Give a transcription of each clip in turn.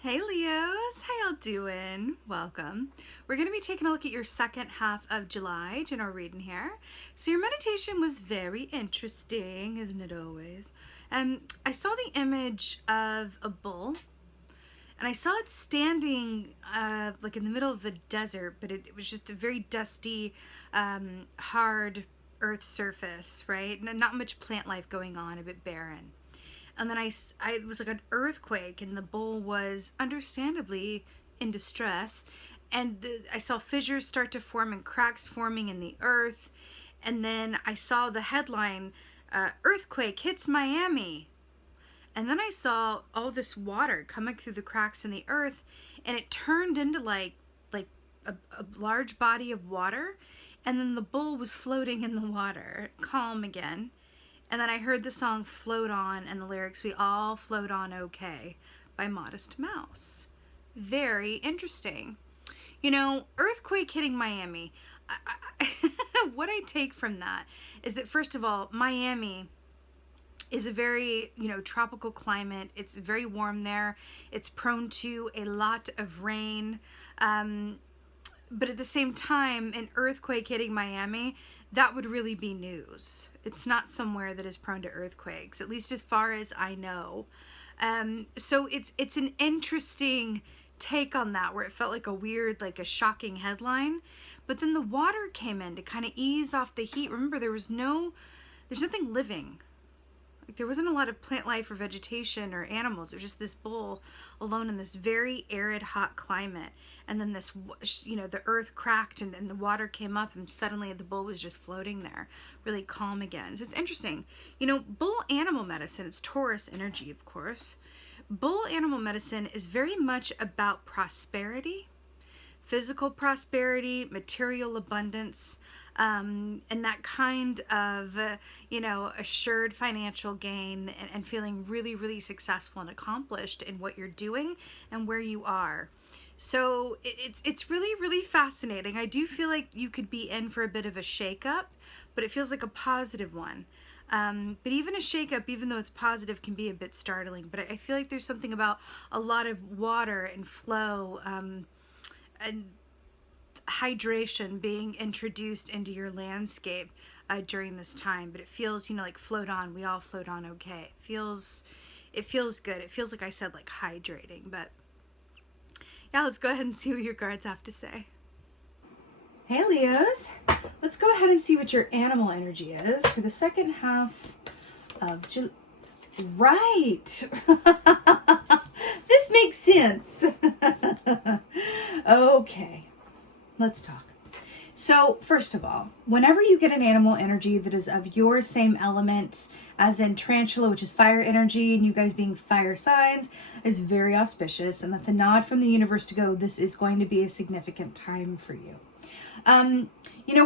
Hey Leos, how y'all doing? Welcome. We're going to be taking a look at your second half of July general reading here. So your meditation was very interesting, isn't it always? I saw the image of a bull, and I saw it standing like in the middle of a desert, but it was just a very dusty, hard earth surface, right? Not much plant life going on, a bit barren. And then it was like an earthquake, and the bull was understandably in distress. And I saw fissures start to form and cracks forming in the earth. And then I saw the headline, Earthquake Hits Miami. And then I saw all this water coming through the cracks in the earth, and it turned into like a large body of water. And then the bull was floating in the water, calm again. And then I heard the song Float On and the lyrics, We All Float On Okay by Modest Mouse. Very interesting. You know, earthquake hitting Miami. What I take from that is that, first of all, Miami is a very, tropical climate. It's very warm there. It's prone to a lot of rain. But at the same time, an earthquake hitting Miami, that would really be news. It's not somewhere that is prone to earthquakes, at least as far as I know. So it's an interesting take on that, where it felt like a weird, like a shocking headline. But then the water came in to kind of ease off the heat. Remember, there's nothing living. Like, there wasn't a lot of plant life or vegetation or animals. It was just this bull alone in this very arid, hot climate. And then the earth cracked and the water came up, and suddenly the bull was just floating there, really calm again. So it's interesting. Bull animal medicine, it's Taurus energy, of course. Bull animal medicine is very much about prosperity, physical prosperity, material abundance, and that kind of, assured financial gain, and feeling really, really successful and accomplished in what you're doing and where you are. So it's really, really fascinating. I do feel like you could be in for a bit of a shakeup, but it feels like a positive one. But even a shakeup, even though it's positive, can be a bit startling. But I feel like there's something about a lot of water and flow, and hydration being introduced into your landscape during this time. But it feels, like float on. We all float on okay. It feels good. It feels like I said, like hydrating. But yeah, let's go ahead and see what your cards have to say. Hey Leos, let's go ahead and see what your animal energy is for the second half of July. Right. This makes sense. Okay, let's talk. So first of all, whenever you get an animal energy that is of your same element, as in Tarantula, which is fire energy, and you guys being fire signs, is very auspicious. And that's a nod from the universe to go, this is going to be a significant time for you.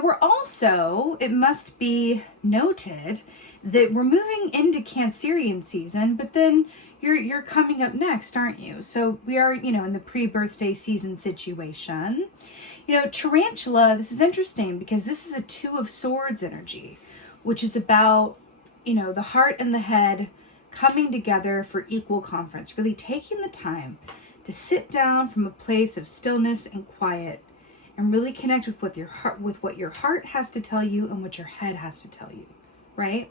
We're also, it must be noted that we're moving into Cancerian season, but then you're coming up next, aren't you? So we are, in the pre-birthday season situation. Tarantula, this is interesting because this is a Two of Swords energy, which is about, the heart and the head coming together for equal conference, really taking the time to sit down from a place of stillness and quiet and really connect with what your heart has to tell you and what your head has to tell you, right?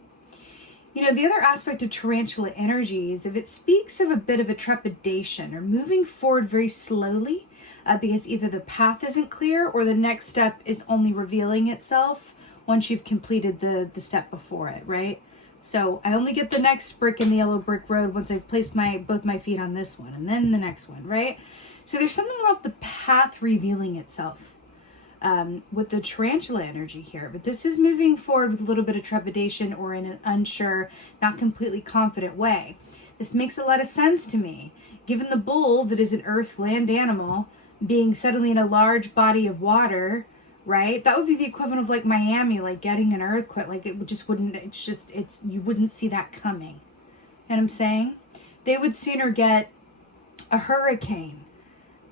The other aspect of Tarantula energy is if it speaks of a bit of a trepidation or moving forward very slowly, because either the path isn't clear or the next step is only revealing itself once you've completed the step before it, right? So I only get the next brick in the yellow brick road once I've placed both my feet on this one and then the next one, right? So there's something about the path revealing itself with the Tarantula energy here. But this is moving forward with a little bit of trepidation or in an unsure, not completely confident way. This makes a lot of sense to me, given the bull that is an earth land animal being suddenly in a large body of water, right? That would be the equivalent of like Miami, like getting an earthquake. Like you wouldn't see that coming. You know what I'm saying? They would sooner get a hurricane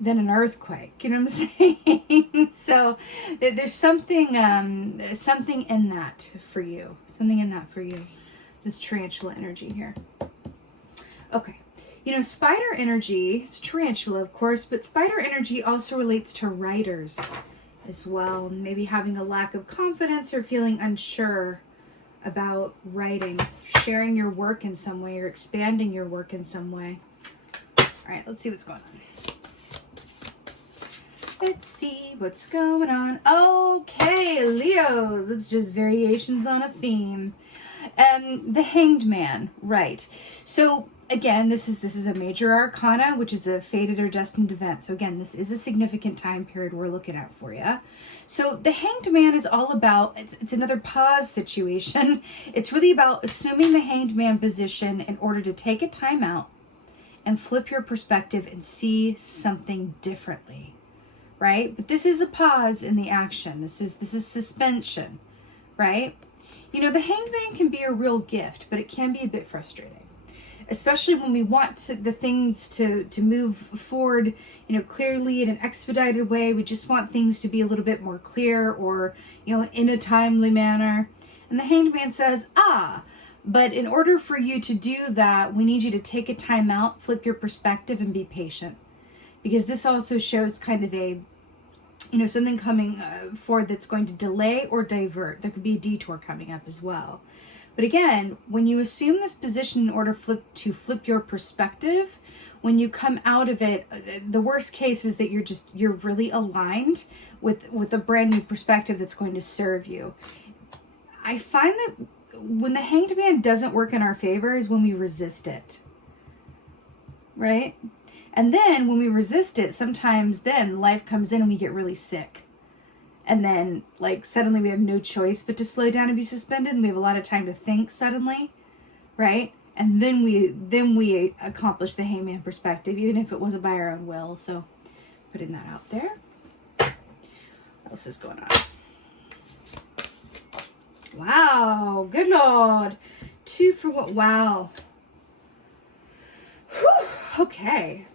than an earthquake. You know what I'm saying? So there's something in that for you. This tarantula energy here. Okay. You know, spider energy, it's tarantula, of course, but spider energy also relates to writers as well. Maybe having a lack of confidence or feeling unsure about writing, sharing your work in some way or expanding your work in some way. All right, let's see what's going on. Let's see what's going on. Okay, Leos, it's just variations on a theme. The Hanged Man, right. So again, this is a major arcana, which is a fated or destined event. So again, this is a significant time period we're looking at for you. So the Hanged Man is all about, it's another pause situation. It's really about assuming the Hanged Man position in order to take a time out and flip your perspective and see something differently, right? But this is a pause in the action. This is suspension, right? You know, the Hanged Man can be a real gift, but it can be a bit frustrating, especially when we want the things to move forward, you know, clearly in an expedited way. We just want things to be a little bit more clear or, you know, in a timely manner. And the Hanged Man says, but in order for you to do that, we need you to take a time out, flip your perspective, and be patient. Because this also shows kind of a, you know, something coming forward that's going to delay or divert. There could be a detour coming up as well. But again, when you assume this position in order to flip your perspective, when you come out of it, the worst case is that you're really aligned with a brand new perspective that's going to serve you. I find that when the Hanged Man doesn't work in our favor is when we resist it, right? And then when we resist it, sometimes then life comes in and we get really sick. And then like suddenly we have no choice but to slow down and be suspended, and we have a lot of time to think suddenly, right? And then we accomplish the Hangman perspective, even if it wasn't by our own will. So putting that out there. What else is going on? Wow, good Lord. 2 for what? Wow. Whew, okay.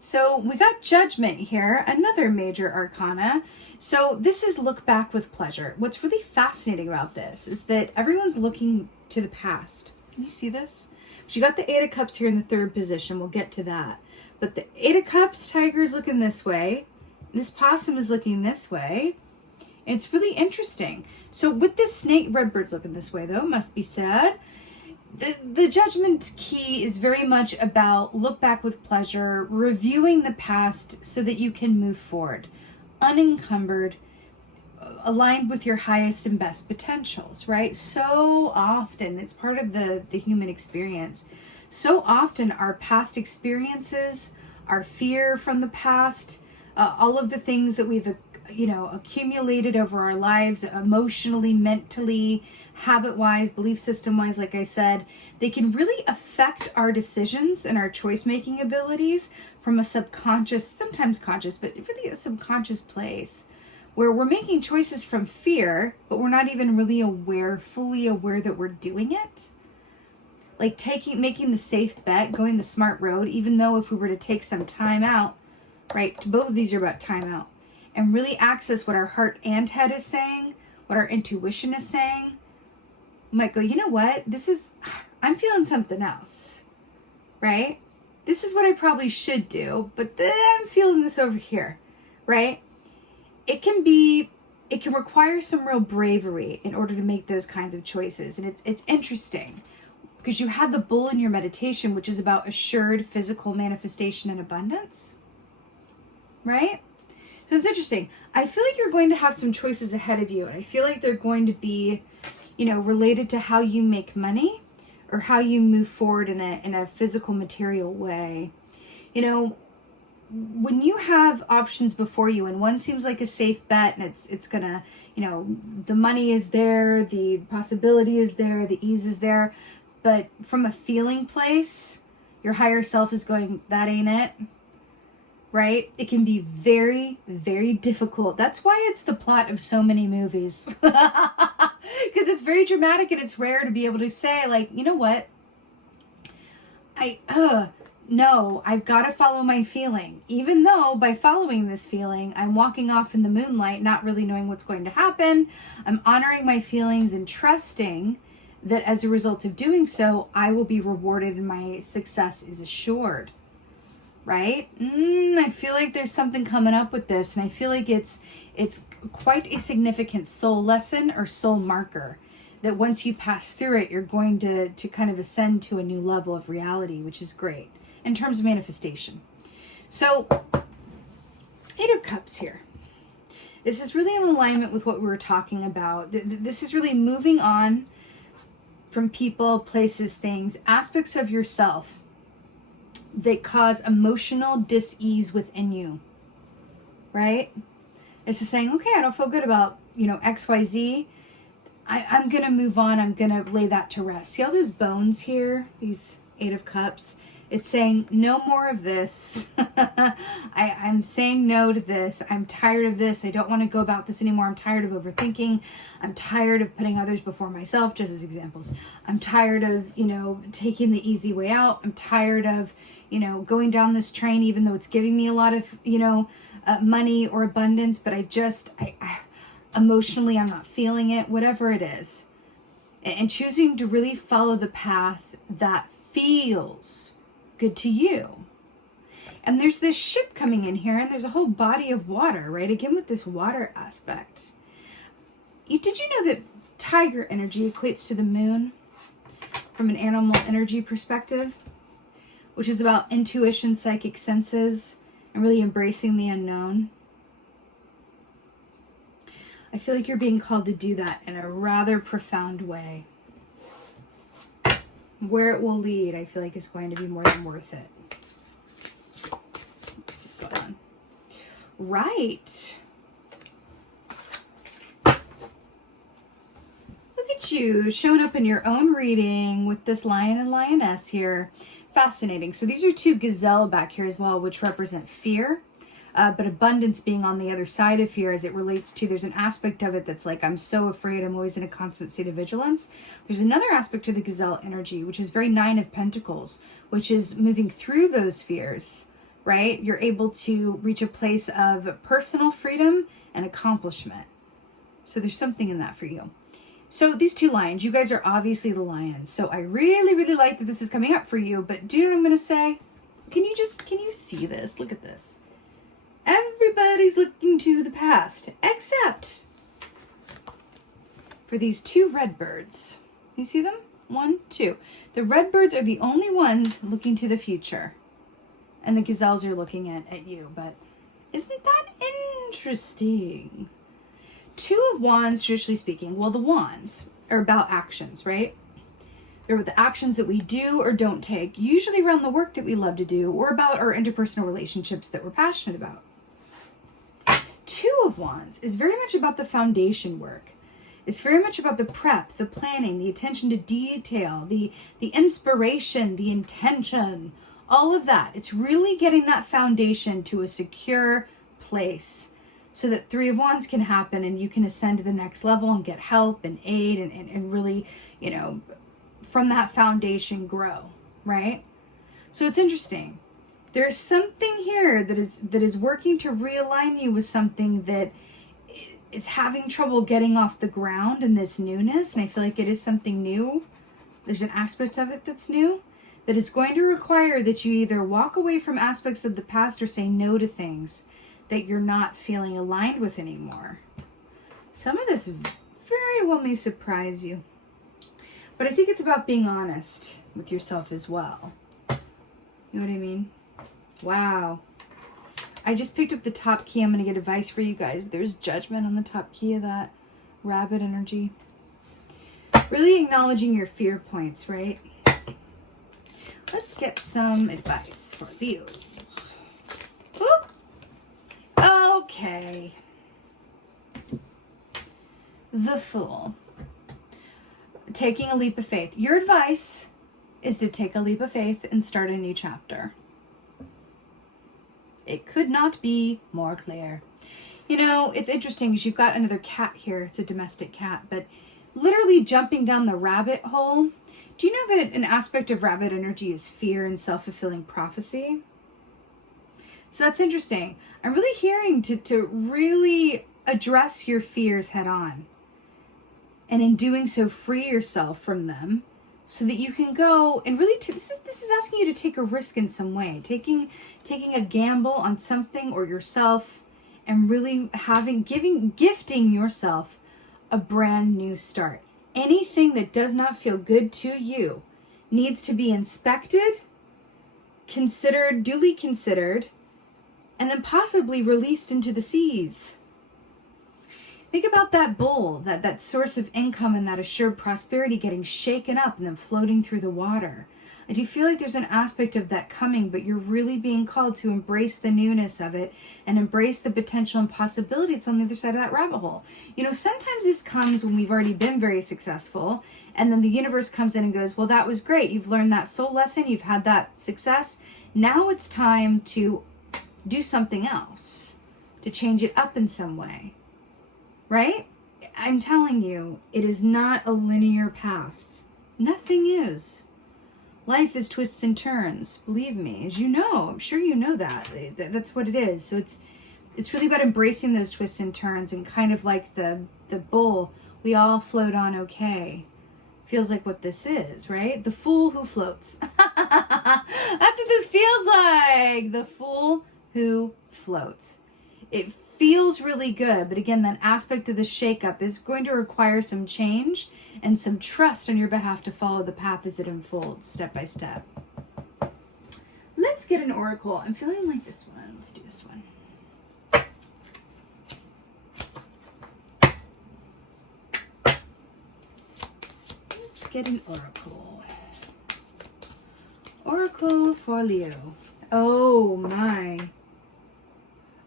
So we got Judgment here, another major arcana. So this is look back with pleasure. What's really fascinating about this is that everyone's looking to the past. Can you see this? You got the 8 of Cups here in the 3rd position. We'll get to that. But the 8 of Cups, Tiger is looking this way. This possum is looking this way. It's really interesting. So with this snake, Redbird's looking this way though, must be said. The Judgment key is very much about look back with pleasure, reviewing the past so that you can move forward, unencumbered, aligned with your highest and best potentials, right? So often, it's part of the human experience. So often our past experiences, our fear from the past, all of the things that we've accumulated over our lives, emotionally, mentally, habit-wise, belief system-wise, like I said, they can really affect our decisions and our choice-making abilities from a subconscious, sometimes conscious, but really a subconscious place where we're making choices from fear, but we're not even really fully aware that we're doing it. Like making the safe bet, going the smart road, even though if we were to take some time out, right? Both of these are about time out. And really access what our heart and head is saying, what our intuition is saying. We might go, you know what? I'm feeling something else, right? This is what I probably should do, but then I'm feeling this over here, right? It can require some real bravery in order to make those kinds of choices. And it's interesting because you had the bull in your meditation, which is about assured physical manifestation and abundance, right? So it's interesting. I feel like you're going to have some choices ahead of you. And I feel like they're going to be, related to how you make money or how you move forward in a physical material way. When you have options before you and one seems like a safe bet and it's gonna, the money is there, the possibility is there, the ease is there, but from a feeling place, your higher self is going, that ain't it. Right? It can be very, very difficult. That's why it's the plot of so many movies. Because it's very dramatic and it's rare to be able to say, like, you know what? No, I've got to follow my feeling. Even though by following this feeling, I'm walking off in the moonlight, not really knowing what's going to happen. I'm honoring my feelings and trusting that as a result of doing so, I will be rewarded and my success is assured. right? I feel like there's something coming up with this, and I feel like it's quite a significant soul lesson or soul marker that once you pass through it, you're going to kind of ascend to a new level of reality, which is great in terms of manifestation. So, Eight of Cups here. This is really in alignment with what we were talking about. This is really moving on from people, places, things, aspects of yourself that cause emotional dis-ease within you, right? This is saying, okay, I don't feel good about, XYZ. I'm going to move on. I'm going to lay that to rest. See all those bones here? These Eight of Cups. It's saying, no more of this. I'm saying no to this. I'm tired of this. I don't want to go about this anymore. I'm tired of overthinking. I'm tired of putting others before myself, just as examples. I'm tired of, taking the easy way out. I'm tired of, going down this train, even though it's giving me a lot of, money or abundance, but I emotionally, I'm not feeling it, whatever it is. And choosing to really follow the path that feels good to you. And there's this ship coming in here, and there's a whole body of water, right? Again, with this water aspect. Did you know that tiger energy equates to the moon from an animal energy perspective, which is about intuition, psychic senses, and really embracing the unknown? I feel like you're being called to do that in a rather profound way. Where it will lead, I feel like, is going to be more than worth it. This is going on. Right. Look at you showing up in your own reading with this lion and lioness here. Fascinating. So these are two gazelle back here as well, which represent fear. But abundance being on the other side of fear as it relates to, there's an aspect of it that's like, I'm so afraid, I'm always in a constant state of vigilance. There's another aspect to the gazelle energy, which is very Nine of Pentacles, which is moving through those fears, right? You're able to reach a place of personal freedom and accomplishment. So there's something in that for you. So these two lions, you guys are obviously the lions. So I really, really like that this is coming up for you. But do you know what I'm going to say? Can you see this? Look at this. Everybody's looking to the past, except for these two red birds. You see them? 1, 2. The red birds are the only ones looking to the future. And the gazelles are looking at you. But isn't that interesting? Two of Wands, traditionally speaking, well, the Wands are about actions, right? They're about the actions that we do or don't take, usually around the work that we love to do, or about our interpersonal relationships that we're passionate about. Two of Wands is very much about the foundation work. It's very much about the prep, the planning, the attention to detail, the inspiration, the intention, all of that. It's really getting that foundation to a secure place so that Three of Wands can happen and you can ascend to the next level and get help and aid and really, from that foundation grow, right? So it's interesting. There's something here that is working to realign you with something that is having trouble getting off the ground in this newness. And I feel like it is something new. There's an aspect of it that's new that is going to require that you either walk away from aspects of the past or say no to things that you're not feeling aligned with anymore. Some of this very well may surprise you. But I think it's about being honest with yourself as well. You know what I mean? Wow. I just picked up the top key. I'm going to get advice for you guys. But there's Judgment on the top key of that rabbit energy. Really acknowledging your fear points, right? Let's get some advice for the O's. Okay. The Fool. Taking a leap of faith. Your advice is to take a leap of faith and start a new chapter. It could not be more clear. It's interesting because you've got another cat here. It's a domestic cat, but literally jumping down the rabbit hole. Do you know that an aspect of rabbit energy is fear and self-fulfilling prophecy? So that's interesting. I'm really hearing to really address your fears head on. And in doing so, free yourself from them so that you can go and really, this is asking you to take a risk in some way. Taking taking a gamble on something or yourself and really gifting yourself a brand new start. Anything that does not feel good to you needs to be inspected, duly considered, and then possibly released into the seas. Think about that bull, that source of income and that assured prosperity getting shaken up and then floating through the water. I do feel like there's an aspect of that coming, but you're really being called to embrace the newness of it and embrace the potential and possibility that's on the other side of that rabbit hole. You know, sometimes this comes when we've already been very successful, and then the universe comes in and goes, well, that was great. You've learned that soul lesson. You've had that success. Now it's time to do something else, to change it up in some way. Right? I'm telling you, it is not a linear path. Nothing is. Life is twists and turns, believe me. As you know, I'm sure you know that. That's what it is. So it's really about embracing those twists and turns, and kind of like the bull, we all float on okay. Feels like what this is, right? The fool who floats. That's what this feels like. The fool who floats. It feels really good, but again, that aspect of the shakeup is going to require some change and some trust on your behalf to follow the path as it unfolds step by step. Let's get an oracle. I'm feeling like this one. Let's do this one. Let's get an oracle. Oracle for Leo. Oh my.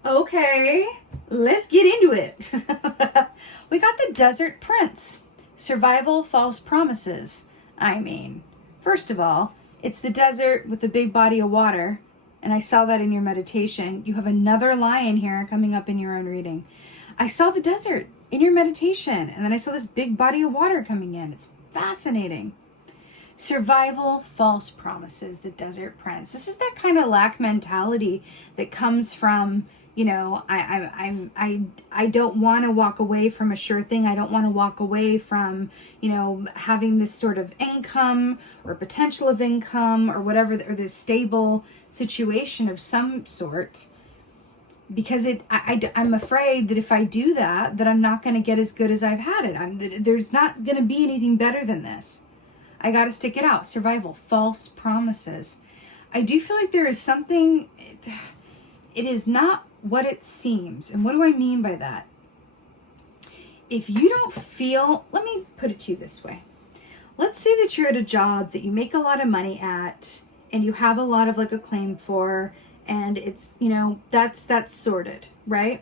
Okay, let's get into it. We got the Desert Prince. Survival, false promises. I mean, first of all, it's the desert with a big body of water. And I saw that in your meditation. You have another lion here coming up in your own reading. I saw the desert in your meditation. And then I saw this big body of water coming in. It's fascinating. Survival, false promises, the Desert Prince. This is that kind of lack mentality that comes from, you know, I don't want to walk away from a sure thing. I don't want to walk away from, you know, having this sort of income or potential of income or whatever, or this stable situation of some sort, because I'm afraid that if I do that, that I'm not going to get as good as I've had it. There's not going to be anything better than this. I got to stick it out. Survival, false promises. I do feel like there is something, it is not what it seems. And what do I mean by that? If you don't feel, let me put it to you this way. Let's say that you're at a job that you make a lot of money at and you have a lot of like acclaim for, and it's, you know, that's sorted, right?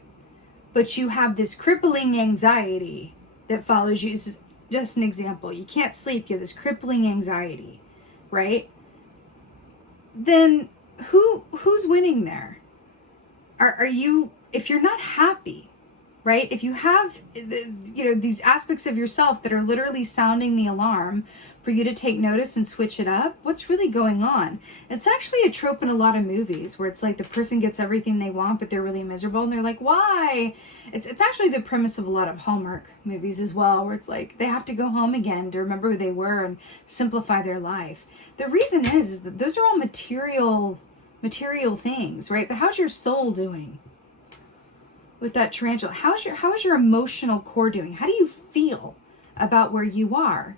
But you have this crippling anxiety that follows you. This is just an example. You can't sleep. You have this crippling anxiety, right? Then who's winning there? Are you, if you're not happy, right? If you have, you know, these aspects of yourself that are literally sounding the alarm for you to take notice and switch it up, what's really going on? It's actually a trope in a lot of movies where it's like the person gets everything they want, but they're really miserable and they're like, why? It's actually the premise of a lot of Hallmark movies as well, where it's like they have to go home again to remember who they were and simplify their life. The reason is that those are all material things, right? But how's your soul doing with that tarantula? How is your emotional core doing? How do you feel about where you are?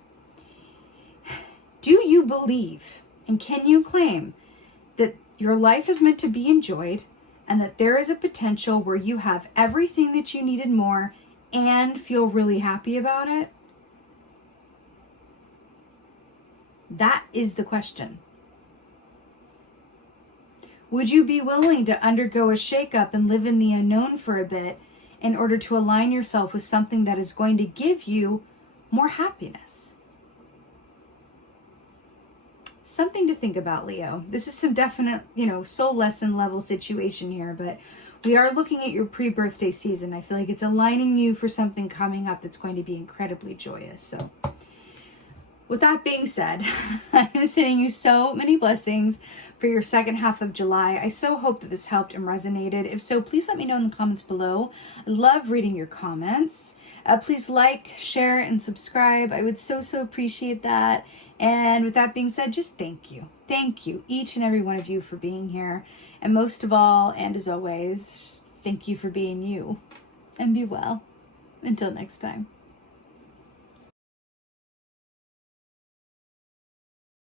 Do you believe and can you claim that your life is meant to be enjoyed and that there is a potential where you have everything that you needed more and feel really happy about it? That is the question. Would you be willing to undergo a shakeup and live in the unknown for a bit in order to align yourself with something that is going to give you more happiness? Something to think about, Leo. This is some definite, you know, soul lesson level situation here, but we are looking at your pre-birthday season. I feel like it's aligning you for something coming up that's going to be incredibly joyous. So with that being said, I'm sending you so many blessings for your second half of July. I so hope that this helped and resonated. If so, please let me know in the comments below. I love reading your comments. Please like, share, and subscribe. I would so appreciate that. And with that being said, just thank you. thank you, each and every one of you, for being here. And most of all, and as always, thank you for being you. And be well. Until next time.